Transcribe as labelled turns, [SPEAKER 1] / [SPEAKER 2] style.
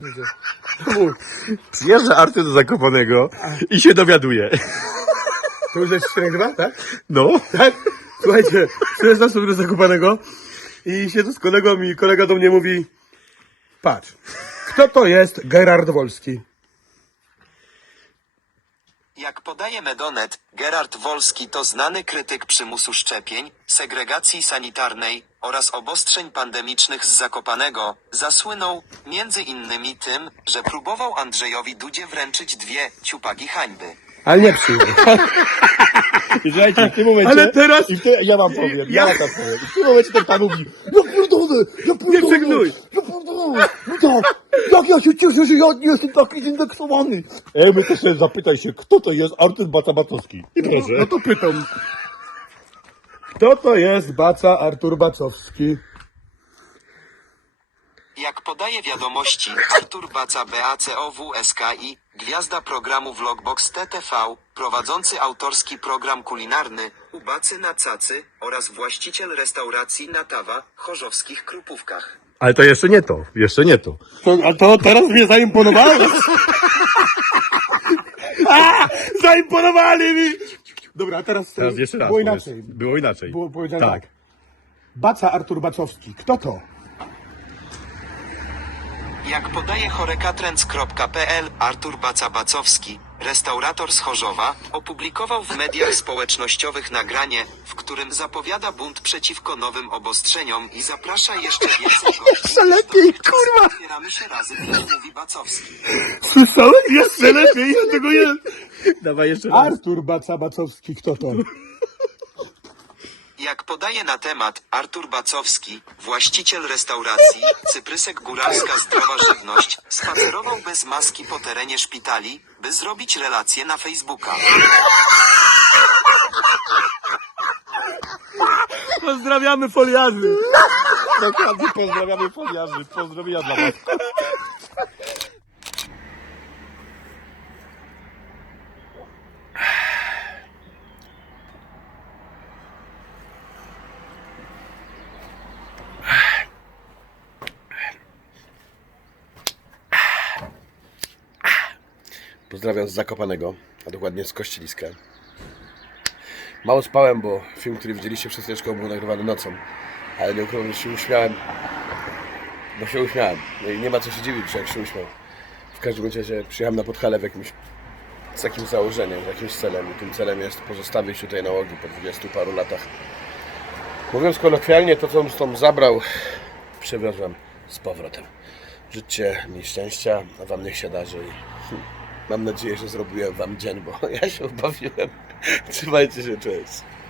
[SPEAKER 1] Przyjeżdża Artur do Zakopanego i się dowiaduje.
[SPEAKER 2] To już jest 4 tak?
[SPEAKER 1] No.
[SPEAKER 2] Tak? Słuchajcie, przyjeżdżam sobie do Zakopanego i siedzę z kolegą i kolega do mnie mówi: patrz, kto to jest Gerard Wolski?
[SPEAKER 3] Jak podaje Medonet, Gerard Wolski to znany krytyk przymusu szczepień, segregacji sanitarnej oraz obostrzeń pandemicznych z Zakopanego. Zasłynął, między innymi tym, że próbował Andrzejowi Dudzie wręczyć 2 ciupagi hańby.
[SPEAKER 2] Ale nie przyjdzie.
[SPEAKER 1] I słuchajcie, w tym momencie...
[SPEAKER 2] Ale teraz...
[SPEAKER 1] Ja wam powiem, ja wam powiem. I w tym momencie ten pan mówi:
[SPEAKER 2] Nie przegnuj!
[SPEAKER 1] jak ja się cieszę, że ja nie jestem taki zindeksowany. My też sobie zapytaj się, kto to jest Artur Baca-Bacowski. I proszę.
[SPEAKER 2] No to pytam. Kto to jest Baca Artur Bacowski?
[SPEAKER 3] Jak podaje wiadomości, Artur Baca BACOWSKI, gwiazda programu Vlogbox TTV, prowadzący autorski program kulinarny, u Bacy na Cacy oraz właściciel restauracji Natawa, chorzowskich Krupówkach.
[SPEAKER 1] Ale to jeszcze nie to, jeszcze nie to.
[SPEAKER 2] A to teraz mnie zaimponowałeś? Zaimponowali mi! Dobra, a teraz
[SPEAKER 1] Jeszcze raz.
[SPEAKER 2] było
[SPEAKER 1] powiedz.
[SPEAKER 2] inaczej.
[SPEAKER 1] Było inaczej.
[SPEAKER 2] Było powiedziane
[SPEAKER 1] Tak.
[SPEAKER 2] tak. Baca Artur Bacowski. Kto to?
[SPEAKER 3] Jak podaje horekatrends.pl, Artur Baca-Bacowski, restaurator z Chorzowa, opublikował w mediach społecznościowych nagranie, w którym zapowiada bunt przeciwko nowym obostrzeniom i zaprasza jeszcze więcej gości.
[SPEAKER 1] Jeszcze lepiej, kurwa!
[SPEAKER 3] Otwieramy się razem, mówi Bacowski.
[SPEAKER 2] Słyszałem? Jeszcze lepiej, ja tego nie...
[SPEAKER 1] Dawaj jeszcze raz.
[SPEAKER 2] Artur Baca-Bacowski. Kto to?
[SPEAKER 3] Jak podaje na temat Artur Bacowski, właściciel restauracji Cyprysek Góralska Zdrowa Żywność, spacerował bez maski po terenie szpitali, by zrobić relację na Facebooka.
[SPEAKER 2] Pozdrawiamy foliarzy.
[SPEAKER 1] Dokładnie, pozdrawiamy foliarzy. Pozdrowienia dla was. Pozdrawiam z Zakopanego, a dokładnie z Kościeliska. Mało spałem, bo film, który widzieliście przed chwileczką, był nagrywany nocą. Ale nie ukrywam, że się uśmiałem. Bo się uśmiałem. No i nie ma co się dziwić, że jak się uśmiał. W każdym razie przyjechałem na Podhale z jakimś założeniem, z jakimś celem. I tym celem jest pozostawić tutaj nałogi po 20 paru latach. Mówiąc kolokwialnie, to co on stąd zabrał, przywiozłem z powrotem. Życzcie mi szczęścia, a wam niech się darzy. Mam nadzieję, że zrobiłem wam dzień, bo ja się obawiłem. Trzymajcie się, cześć.